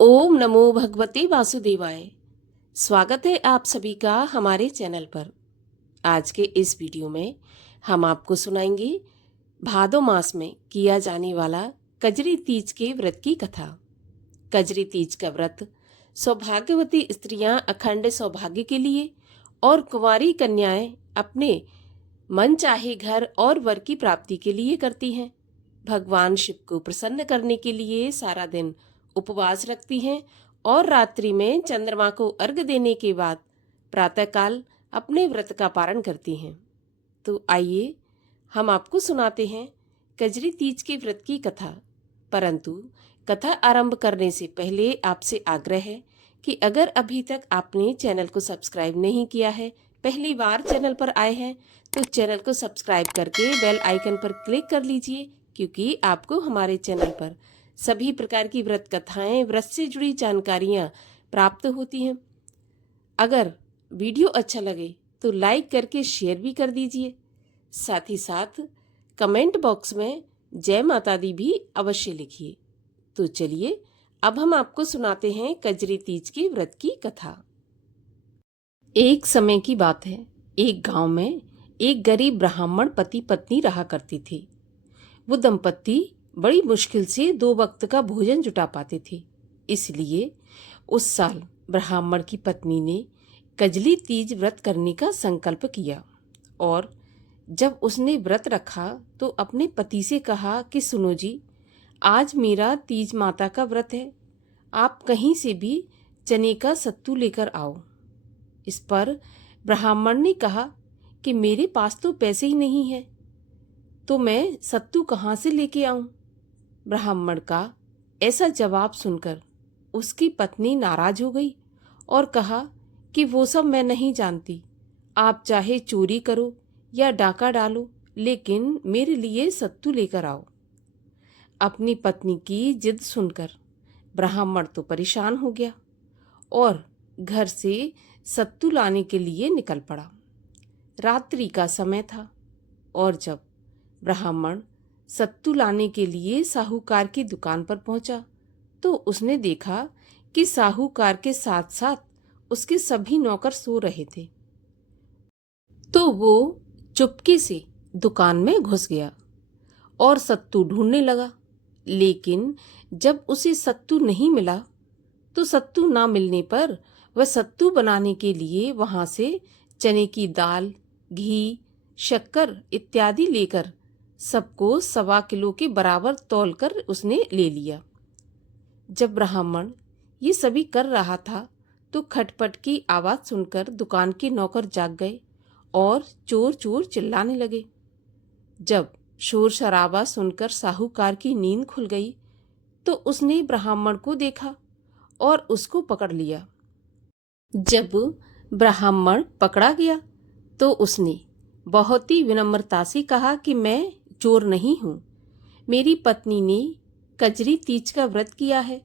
ओम नमो भगवते वासुदेवाय। स्वागत है आप सभी का हमारे चैनल पर। आज के इस वीडियो में हम आपको सुनाएंगे भादो मास में किया जाने वाला कजरी तीज के व्रत की कथा। कजरी तीज का व्रत सौभाग्यवती स्त्रियां अखंड सौभाग्य के लिए और कुंवारी कन्याएं अपने मन चाहे घर और वर की प्राप्ति के लिए करती हैं। भगवान शिव को प्रसन्न करने के लिए सारा दिन उपवास रखती हैं और रात्रि में चंद्रमा को अर्घ्य देने के बाद प्रातःकाल अपने व्रत का पारण करती हैं। तो आइए हम आपको सुनाते हैं कजरी तीज के व्रत की कथा। परंतु कथा आरंभ करने से पहले आपसे आग्रह है कि अगर अभी तक आपने चैनल को सब्सक्राइब नहीं किया है, पहली बार चैनल पर आए हैं, तो चैनल को सब्सक्राइब करके बेल आइकन पर क्लिक कर लीजिए, क्योंकि आपको हमारे चैनल पर सभी प्रकार की व्रत कथाएं, व्रत से जुड़ी जानकारियां प्राप्त होती हैं। अगर वीडियो अच्छा लगे तो लाइक करके शेयर भी कर दीजिए। साथ ही साथ कमेंट बॉक्स में जय माता दी भी अवश्य लिखिए। तो चलिए अब हम आपको सुनाते हैं कजरी तीज के व्रत की कथा। एक समय की बात है, एक गांव में एक गरीब ब्राह्मण पति पत्नी रहा करती थी। वो दंपत्ति बड़ी मुश्किल से 2 वक्त का भोजन जुटा पाते थे। इसलिए उस साल ब्राह्मण की पत्नी ने कजली तीज व्रत करने का संकल्प किया और जब उसने व्रत रखा तो अपने पति से कहा कि सुनो जी, आज मेरा तीज माता का व्रत है, आप कहीं से भी चने का सत्तू लेकर आओ। इस पर ब्राह्मण ने कहा कि मेरे पास तो पैसे ही नहीं है, तो मैं सत्तू कहाँ से लेके आऊं? ब्राह्मण का ऐसा जवाब सुनकर उसकी पत्नी नाराज हो गई और कहा कि वो सब मैं नहीं जानती, आप चाहे चोरी करो या डाका डालो, लेकिन मेरे लिए सत्तू लेकर आओ। अपनी पत्नी की जिद सुनकर ब्राह्मण तो परेशान हो गया और घर से सत्तू लाने के लिए निकल पड़ा। रात्रि का समय था और जब ब्राह्मण सत्तू लाने के लिए साहूकार की दुकान पर पहुंचा तो उसने देखा कि साहूकार के साथ साथ उसके सभी नौकर सो रहे थे। तो वो चुपके से दुकान में घुस गया और सत्तू ढूंढने लगा, लेकिन जब उसे सत्तू नहीं मिला तो सत्तू ना मिलने पर वह सत्तू बनाने के लिए वहां से चने की दाल, घी, शक्कर इत्यादि लेकर सबको 1.25 किलो के बराबर तौलकर उसने ले लिया। जब ब्राह्मण ये सभी कर रहा था तो खटपट की आवाज सुनकर दुकान के नौकर जाग गए और चोर चोर चिल्लाने लगे। जब शोर शराबा सुनकर साहूकार की नींद खुल गई तो उसने ब्राह्मण को देखा और उसको पकड़ लिया। जब ब्राह्मण पकड़ा गया तो उसने बहुत ही विनम्रता से कहा कि मैं चोर नहीं हूँ, मेरी पत्नी ने कजरी तीज का व्रत किया है,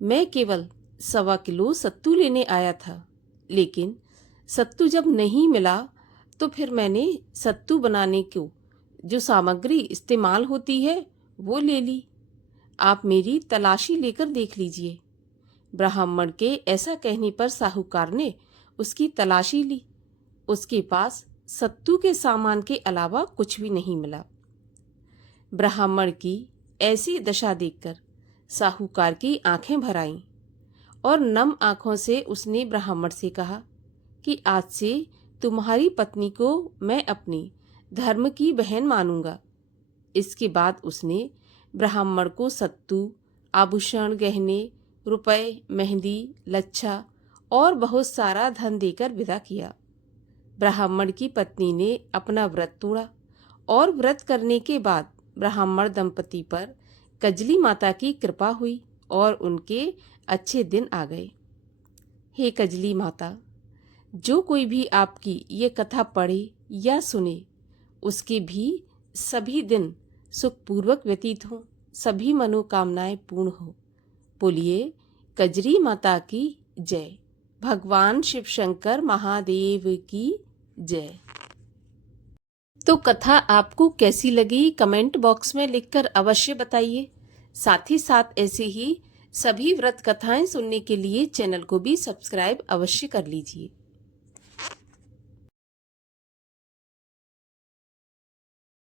मैं केवल 1.25 किलो सत्तू लेने आया था, लेकिन सत्तू जब नहीं मिला तो फिर मैंने सत्तू बनाने को जो सामग्री इस्तेमाल होती है वो ले ली, आप मेरी तलाशी लेकर देख लीजिए। ब्राह्मण के ऐसा कहने पर साहूकार ने उसकी तलाशी ली। उसके पास सत्तू के सामान के अलावा कुछ भी नहीं मिला। ब्राह्मण की ऐसी दशा देखकर साहूकार की आंखें भर आईं और नम आंखों से उसने ब्राह्मण से कहा कि आज से तुम्हारी पत्नी को मैं अपनी धर्म की बहन मानूंगा। इसके बाद उसने ब्राह्मण को सत्तू, आभूषण, गहने, रुपए, मेहंदी, लच्छा और बहुत सारा धन देकर विदा किया। ब्राह्मण की पत्नी ने अपना व्रत तोड़ा और व्रत करने के बाद ब्राह्मण दंपति पर कजली माता की कृपा हुई और उनके अच्छे दिन आ गए। हे कजली माता, जो कोई भी आपकी ये कथा पढ़े या सुने उसके भी सभी दिन सुखपूर्वक व्यतीत हों, सभी मनोकामनाएं पूर्ण हो। बोलिए कजरी माता की जय। भगवान शिव शंकर महादेव की जय। तो कथा आपको कैसी लगी कमेंट बॉक्स में लिखकर अवश्य बताइए। साथ ही साथ ऐसे ही सभी व्रत कथाएं सुनने के लिए चैनल को भी सब्सक्राइब अवश्य कर लीजिए।